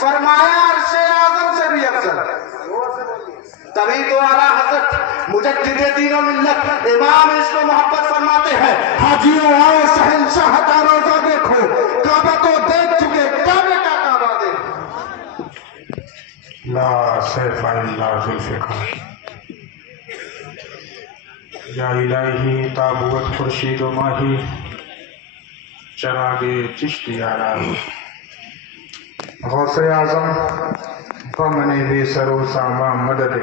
فرمایا عرش اعظم سے بھی افضل ہے۔ تبھی تو اعلیٰ حضرت مجدد دین و ملت امام عشق و محبت فرماتے ہیں، حاجیوں آؤ شہنشاہ کا روزہ دیکھو، کعبہ تو دیکھ چکے، کعبے کا کعبہ دیکھو۔ لا سیف الا ذوالفقار، یا الہی تابوت خورشید و ماہی، چراغ چشتی آرائی، غوث اعظم بمن بے سر و سامان مدد،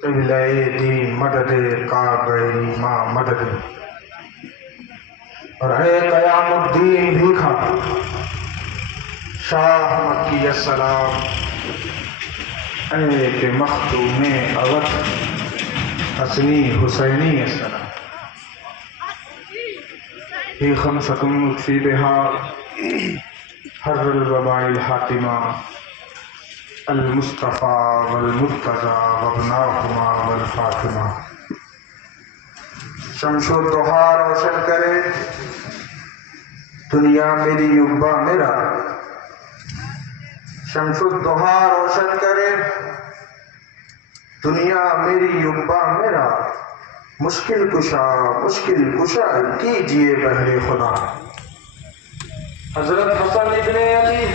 قبلہ دی مدد، کعبہ ماں مدد، اور اے قیام الدین بھیکھا شاہ مکی السلام، اے کہ مختوم اودھ حسنی حسینی السلام، ہی خمسۃ فی بہا حر الوباء الحاتمہ، المصطفیٰ والمرتضیٰ وابناہما والفاطمہ۔ شمس و ضحیٰ روشن کرے دنیا میری یبا میرا، شمس و ضحیٰ روشن کرے دنیا میری یبا میرا، مشکل کشا کیجئے بہر خدا۔ حضرت حسن ابن علی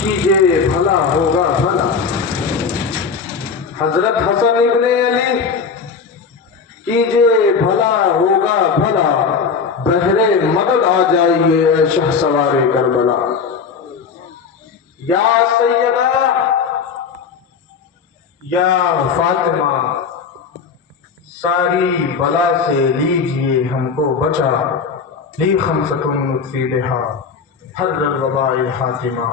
کیجئے بھلا ہوگا بھلا، حضرت حسن ابن علی کیجئے بھلا ہوگا بھلا، بہر مدد آ جائیے اے شہ سوار کربلا۔ یا سیدہ یا فاطمہ، ساری بلا سے لیجئے ہم کو بچا، لی خمسۃ فی بہا حر الوباء الحاتمہ،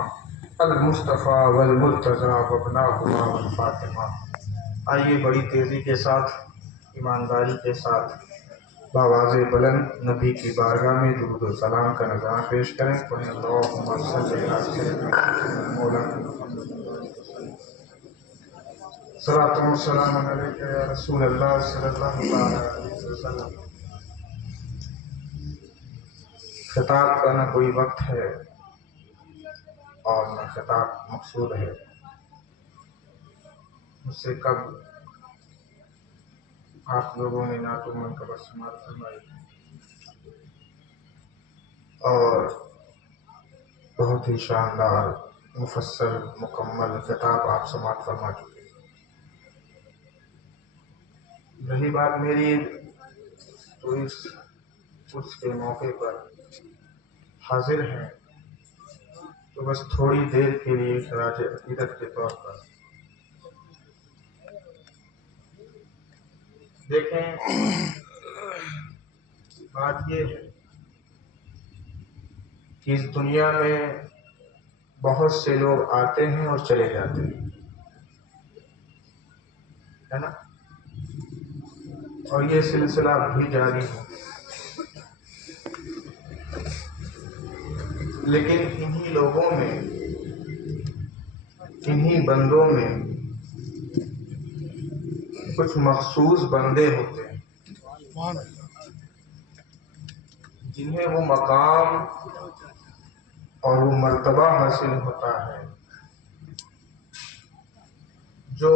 المصطفیٰ والمرتضیٰ وابناہما والفاطمہ۔ آئیے بڑی تیزی کے ساتھ، ایمانداری کے ساتھ، بآواز بلند نبی کی بارگاہ میں درود و سلام کا نذرانہ پیش کریں۔ قل اللہم صلی علی سیدنا مولانا صلاۃ و سلام علیک یا رسول اللہ صلی اللہ علیہ وسلم۔ خطاب کا نہ کوئی وقت ہے اور نہ خطاب مقصود ہے، مجھ سے کب آپ لوگوں نے نعت و منقبت سماعت فرمائی اور بہت ہی شاندار مفصل مکمل خطاب آپ سماعت فرما چکے۔ رہی بات میری تو اس کے موقع پر حاضر ہیں تو بس تھوڑی دیر کے لیے خراج عقیدت کے طور پر دیکھیں۔ بات یہ ہے کہ اس دنیا میں بہت سے لوگ آتے ہیں اور چلے جاتے ہیں، ہے نا، اور یہ سلسلہ بھی جاری ہے، لیکن انہی لوگوں میں، انہی بندوں میں کچھ مخصوص بندے ہوتے ہیں جنہیں وہ مقام اور وہ مرتبہ حاصل ہوتا ہے جو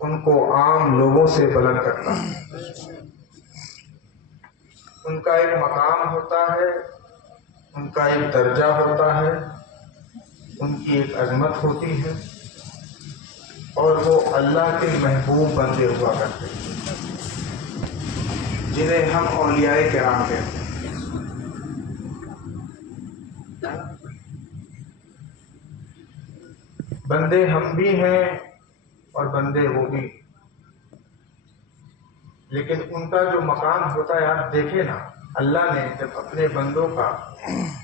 ان کو عام لوگوں سے بلند کرتا ہے۔ ان کا ایک مقام ہوتا ہے، ان کا ایک درجہ ہوتا ہے، ان کی ایک عظمت ہوتی ہے، اور وہ اللہ کے محبوب بندے ہوا کرتے ہیں جنہیں ہم اولیاء کرام کہتے ہیں۔ بندے ہم بھی ہیں اور بندے وہ بھی، لیکن ان کا جو مقام ہوتا ہے، آپ دیکھیں نا، اللہ نے جب اپنے بندوں کا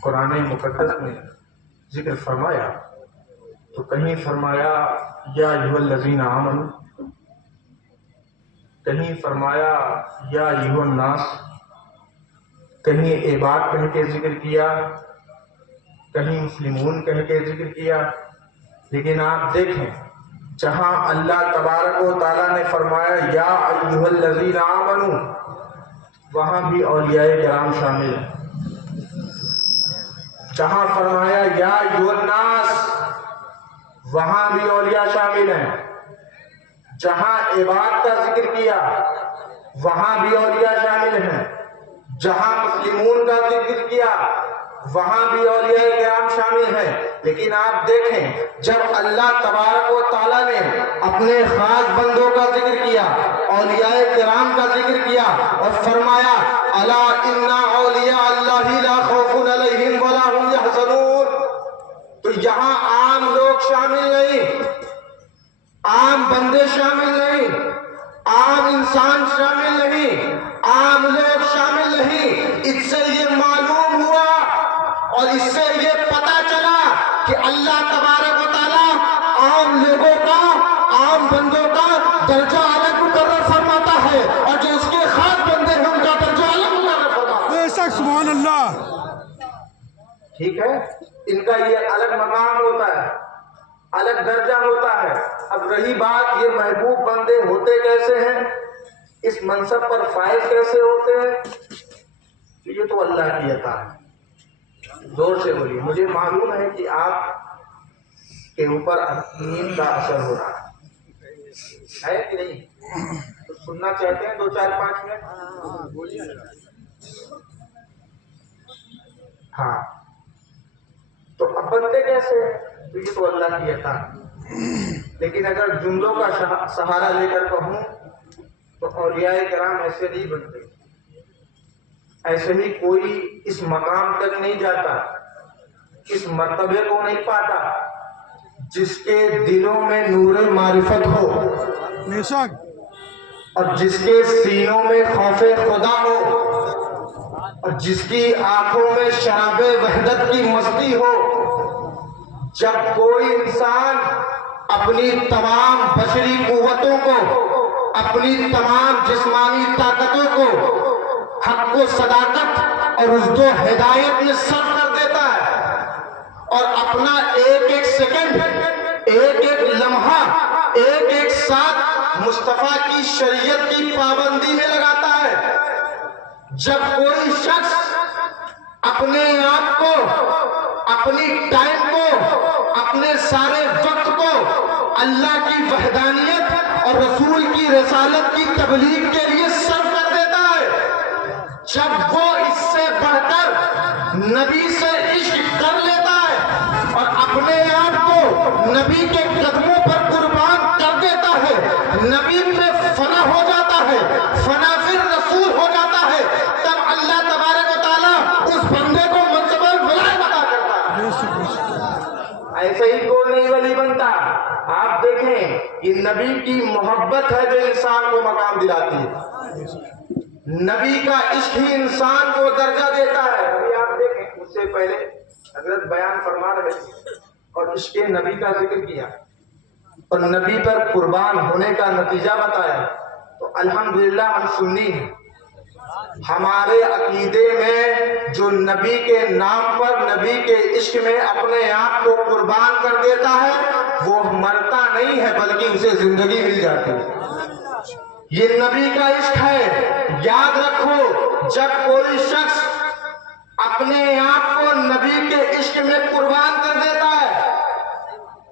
قرآن مقدس میں ذکر فرمایا تو کہیں فرمایا یا ایھا الذین آمنوا، کہیں فرمایا یا ایھا الناس، کہیں عباد کہہ کے ذکر کیا، کہیں مسلمون کہہ کے ذکر کیا، لیکن آپ دیکھیں جہاں اللہ تبارک و تعالیٰ نے فرمایا یا ایھا الذین آمنوا، وہاں بھی اولیاء کرام شامل ہیں۔ جہاں فرمایا یا ایھا الناس، وہاں بھی اولیاء شامل ہیں. جہاں عباد کا ذکر کیا وہاں بھی اولیاء شامل ہیں. جہاں مسلمون کا ذکر کیا وہاں بھی اولیاء کرام شامل ہیں. لیکن آپ دیکھیں جب اللہ تبارک و تعالیٰ نے اپنے خاص بندوں کا ذکر کیا، اولیاء کرام کا ذکر کیا اور فرمایا الا ان اولیاء اللہ لا خوف علیہم ولا هم یحزنون، تو یہاں عام لوگ شامل نہیں، عام بندے شامل نہیں، عام انسان شامل نہیں، عام لوگ شامل نہیں. اس سے یہ معلوم ہوا اور اس سے یہ پتا چلا کہ اللہ تبارک و تعالیٰ عام لوگوں کا، عام بندوں کا درجہ الگ مقرر فرماتا ہے اور جو اس کے خاص بندے ہیں ان کا درجہ الگ مقرر فرماتا ہے. بے شک سبحان اللہ. ٹھیک ہے، ان کا یہ الگ مقام ہوتا ہے، الگ درجہ ہوتا ہے. اب رہی بات یہ محبوب بندے ہوتے کیسے ہیں، اس منصب پر فائز کیسے ہوتے ہیں، یہ تو اللہ کی عطا ہے. زور سے بولیے. مجھے معلوم ہے کہ آپ کے اوپر نیند کا اثر ہو رہا ہے کہ نہیں؟ تو سننا چاہتے ہیں 2-4-5 منٹ؟ ہاں، تو اب بنتے کیسے ہیں؟ تو یہ تو اللہ کی عطا ہے. لیکن اگر جملوں کا سہارا لے کر کہوں تو اولیاء کرام ایسے نہیں بنتے. ایسے ہی کوئی اس مقام تک نہیں جاتا، اس مرتبے کو نہیں پاتا جس کے دلوں میں نور معرفت ہو بے شک. اور جس کے سینوں میں خوف خدا ہو اور جس کی آنکھوں میں شراب وحدت کی مستی ہو. جب کوئی انسان اپنی تمام بشری قوتوں کو، اپنی تمام جسمانی طاقتوں کو حق و صداقت اور رشد و ہدایت میں صرف کر دیتا ہے اور اپنا ایک ایک سیکنڈ، ایک ایک لمحہ، ایک ایک ساتھ مصطفیٰ کی شریعت کی پابندی میں لگاتا ہے. جب کوئی شخص اپنے آپ کو، اپنی ٹائم کو، اپنے سارے وقت کو اللہ کی وحدانیت اور رسول کی رسالت کی تبلیغ کے لیے صرف کر دیتا ہے، جب وہ اس سے بڑھ کر نبی سے عشق کر لیتا ہے اور اپنے آپ کو نبی کے قدموں پر قربان کر دیتا ہے، نبی پہ فنا ہو جاتا ہے، فنا پھر رسول ہو جاتا ہے، تب اللہ تبارک و تعالیٰ اس بندے کو منصب ولایت عطا کرتا ہے. ایسے ہی کوئی نہیں ولی بنتا. آپ دیکھیں یہ نبی کی محبت ہے جو انسان کو مقام دلاتی ہے. نبی کا عشق ہی انسان کو درجہ دیتا ہے. ابھی آپ دیکھیں اس سے پہلے حضرت بیان فرما رہے اور عشق نبی کا ذکر کیا اور نبی پر قربان ہونے کا نتیجہ بتایا. تو الحمدللہ ہم سنی ہیں، ہمارے عقیدے میں جو نبی کے نام پر، نبی کے عشق میں اپنے آپ کو قربان کر دیتا ہے وہ مرتا نہیں ہے بلکہ اسے زندگی مل جاتی ہے. یہ نبی کا عشق ہے. یاد رکھو جب کوئی شخص اپنے آپ کو نبی کے عشق میں قربان کر دیتا ہے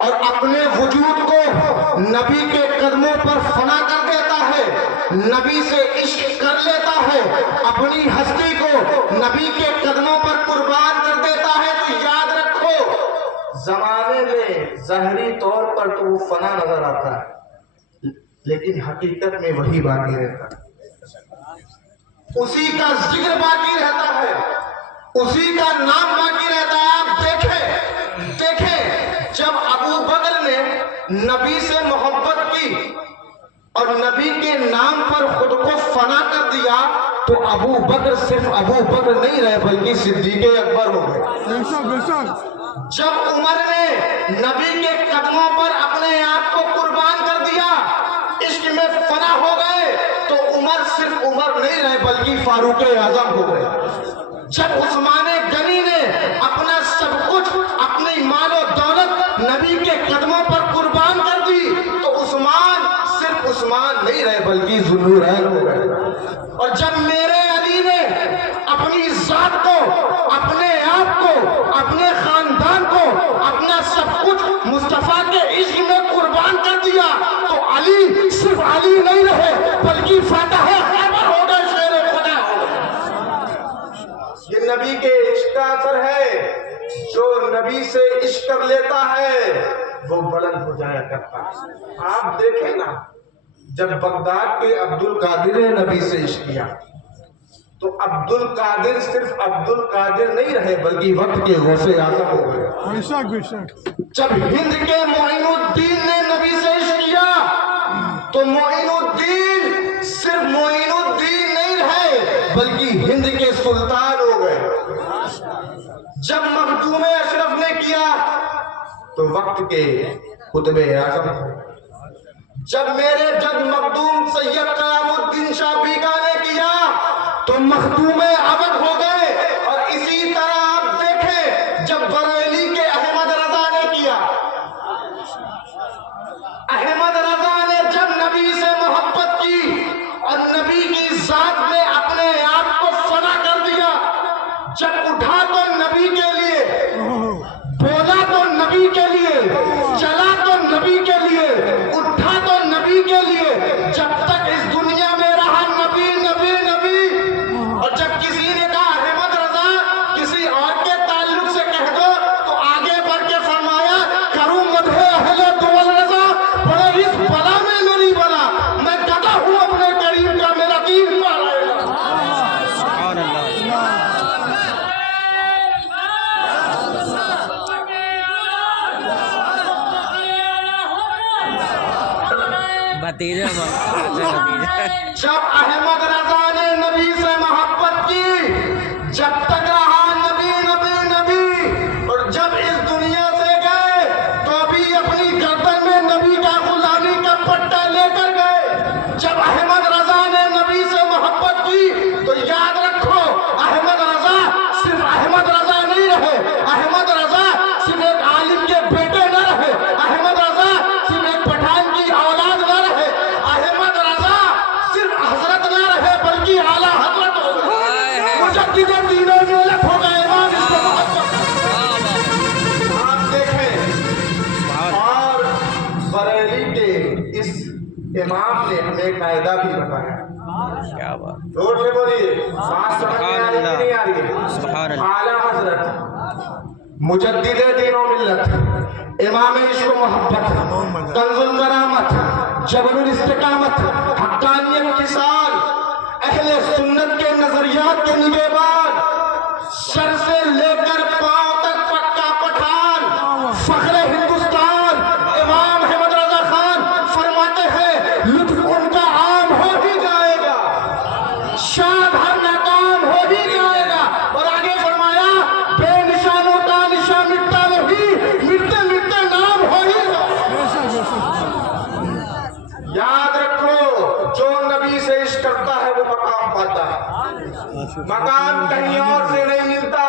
اور اپنے وجود کو نبی کے قدموں پر فنا کر دیتا ہے، نبی سے عشق کر لیتا ہے، اپنی ہستی کو نبی کے قدموں پر قربان کر دیتا ہے، تو یاد رکھو زمانے میں ظاہری طور پر تو وہ فنا نظر آتا ہے لیکن حقیقت میں وہی باقی رہتا ہے، اسی کا ذکر باقی رہتا ہے، اسی کا نام باقی رہتا ہے. آپ دیکھیں جب ابو بکر نے نبی سے محبت کی اور نبی کے نام پر خود کو فنا کر دیا تو ابو بکر صرف ابو بکر نہیں رہے بلکہ صدیق اکبر ہو گئے. جب عمر نے نبی کے قدموں پر اپنے آپ کو قربان کر دیا، عشق میں فنا ہو گئے تو عمر صرف عمر نہیں رہے بلکہ فاروق اعظم ہو گئے. جب عثمان غنی نے اپنا سب کچھ، اپنی مال و دولت نبی کے قدموں پر قربان کر دی تو عثمان صرف عثمان نہیں رہے بلکہ ذوالنورین ہو گئے. اور جب میرے علی نے اپنی ذات کو، اپنے آپ کو، اپنی کی فتح خیبر ہو گئے، شیر خدا ہو گئے۔ یہ نبی کے عشق کا اثر ہے، جو نبی سے عشق کر لیتا ہے وہ بلند ہو جایا کرتا ہے۔ آپ دیکھیں نا، جب بغداد کے عبد القادر نے نبی سے عشق کیا تو عبد القادر صرف عبد القادر نہیں رہے بلکہ وقت کے غوث اعظم ہو گئے۔ بے شک بے شک۔ جب ہند کے معین الدین نے نبی سے عشق کیا تو معین الدین صرف معین الدین نہیں رہے بلکہ ہند کے سلطان ہو گئے۔ جب مخدوم اشرف نے کیا تو وقت کے قطب اعظم ہو گئے۔ جب میرے جد مخدوم سید قیام الدین شاہ بیگا نے کیا تو مخدوم ابد ہو گئے۔ اور اسی طرح آپ دیکھیں جب بریلی کے احمد رضا نے کیا، احمد رضا نے جب نبی سے محبت کی اور نبی کی ذات میں اپنے آپ کو فنا کر دیا، جب اٹھا تو نبی کے لیے، بولا تو نبی کے لیے، چلا تو نبی کے لیے، اٹھا تو نبی کے لیے، جب تک اس دنیا میں رہا نبی نبی نبی۔ اور جب کسی نے کہا احمد رضا کسی اور کے تعلق سے کہہ دو تو آگے بڑھ کے فرمایا کروں مدح اہل دول رضا، بڑے اس بلا میں میری بلا، میں گدا ہوں اپنے قریب کا، میرا دین مارے گا۔ جب احمد رضا نے نبی سے محبت کی، جب تک رہا نبی نبی نبی، اور جب اس دنیا سے گئے تو بھی اپنی گردن میں نبی کا غلامی کا پٹا لے کر گئے۔ جب احمد رضا نے نبی سے محبت کی تو یاد رکھو احمد رضا صرف احمد رضا نہیں رہے، احمد رضا صرف ایک عالم کے بیٹے نہ رہے، احمد رضا صرف ایک پٹھان کی اولاد نہ رہے، احمد رضا صرف حضرت نہ رہے بلکہ اعلیٰ حضرت ہو گئے، مجدد دین و ملت ہو گئے۔ امام اس کو محبت آپ دیکھیں، اور بریلی کے اس امام نے ہمیں قاعدہ بھی بتایا، زور سے بولیے، بات سمجھ میں آ رہی ہے نہیں آ رہی ہے؟ اعلیٰ حضرت مجدد دین و ملت، امام عشق و محبت، کنز الکرامت، جبل الاستقامت، حقانیت کی سال، اہل سنت کے نظریات کے نگہبان، سر سے لے کر پاؤں تک پکا پٹھان، فخر ہندوستان، امام احمد رضا خان فرماتے ہیں لطف ان کا عام ہو ہی جائے گا، شاد ہر ناکام ہو ہی جائے گا۔ اور آگے فرمایا بے نشانوں کا نشان مٹتا نہیں، مٹتے مٹتے نام ہو ہی جائے گا۔ یاد رکھو جو نبی سے عشق کرتا ہے وہ مقام پاتا ہے، مقام کہیں اور سے نہیں ملتا،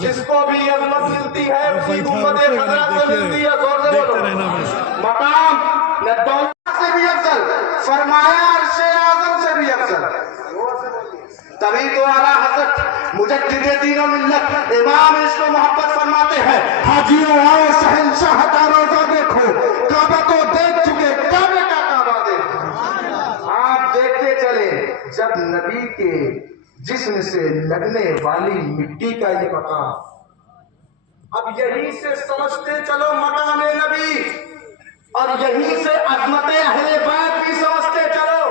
جس کو بھی عظمت ملتی ہے اسی امت حضرت سے ملتی ہے۔ زور سے بولو، مقام نہ دولت سے بھی افضل، فرمایا عرش اعظم سے بھی افضل۔ تبھی تو اعلیٰ حضرت مجدد دین و ملت امام عشق و محبت فرماتے ہیں حاجیوں آؤ شہنشاہ کا روزہ دیکھو، کعبہ کو دیکھ چکے کعبے کا کعبہ دیکھو۔ آپ دیکھتے چلے جب نبی کے جسم سے لگنے والی مٹی کا یہ مقام، اب یہیں سے سمجھتے چلو مقام نبی، اور یہیں سے عظمت اہل بیت بھی سمجھتے چلو،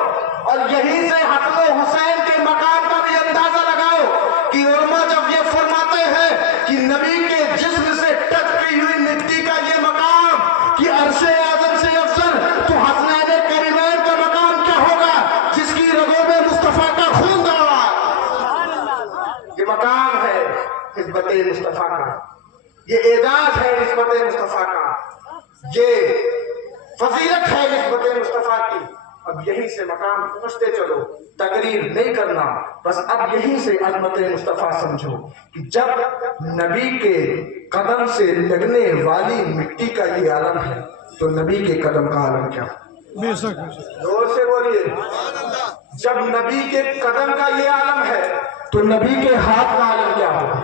اور یہیں سے حسن و حسین کے مقام کا بھی اندازہ لگاؤ کہ علماء جب یہ فرماتے ہیں کہ نبی کے جسم سے ٹچ کی ہوئی مٹی کا یہ مقام کہ عرش اعظم سے افضل، تو حسنین کریمین کا مقام کیا ہوگا جس کی رگوں میں مصطفیٰ کا خون دوڑا؟ یہ مقام ہے نسبت مصطفیٰ کا، یہ اعزاز ہے نسبت مصطفیٰ کا، یہ فضیلت ہے نسبت مصطفیٰ کی۔ اب یہیں سے مقام پہنچتے چلو، تقریر نہیں کرنا، بس اب یہیں سے عظمت مصطفیٰ سمجھو کہ جب نبی کے قدم سے لگنے والی مٹی کا یہ عالم ہے تو نبی کے قدم کا عالم کیا؟ بے شک۔ زور سے بولیے، جب نبی کے قدم کا یہ عالم ہے تو نبی کے ہاتھ کا عالم کیا ہوگا؟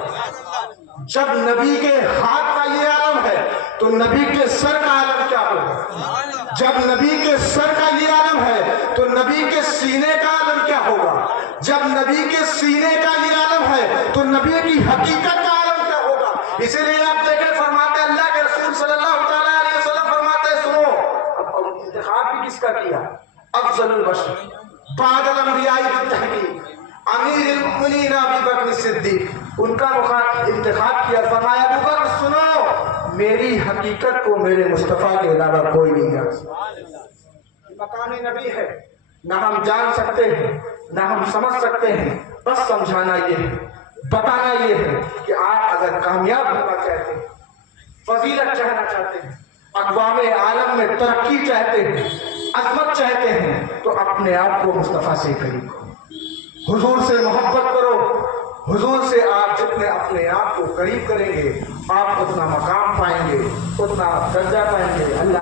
جب نبی کے ہاتھ کا یہ عالم ہے تو نبی کے سر کا عالم کیا ہوگا؟ جب نبی کے سر کا یہ عالم ہے تو نبی کے سینے کا عالم کیا ہوگا؟ جب نبی کے سینے کا یہ عالم ہے تو نبی کی حقیقت کا عالم کیا ہوگا؟ اسی لیے آپ دیکھیں فرماتے اللہ کے رسول صلی اللہ تعالیٰ علیہ وسلم فرماتے سنو، اب انتخاب بھی کس کا کیا؟ افضل البشر بعد الانبیاء بالتحقیق امیر المؤمنین ابی بکر صدیق، ان کا انتخاب کیا، فرمایا ابو بکر سنو، میری حقیقت کو میرے مصطفیٰ کے علاوہ کوئی نہیں جان سکتا۔ مقام نبی ہے، نہ ہم جان سکتے ہیں نہ ہم سمجھ سکتے ہیں، بس سمجھانا یہ ہے، بتانا یہ ہے کہ آپ اگر کامیاب ہونا چاہتے ہیں، فضیلت چاہنا چاہتے ہیں، اقوام عالم میں ترقی چاہتے ہیں، عظمت چاہتے ہیں، تو اپنے آپ کو مصطفیٰ سے قریب کرو، حضور سے محبت کرو۔ حضور سے آپ جتنے اپنے آپ کو قریب کریں گے، آپ اتنا مقام پائیں گے، اتنا درجہ پائیں گے۔ اللہ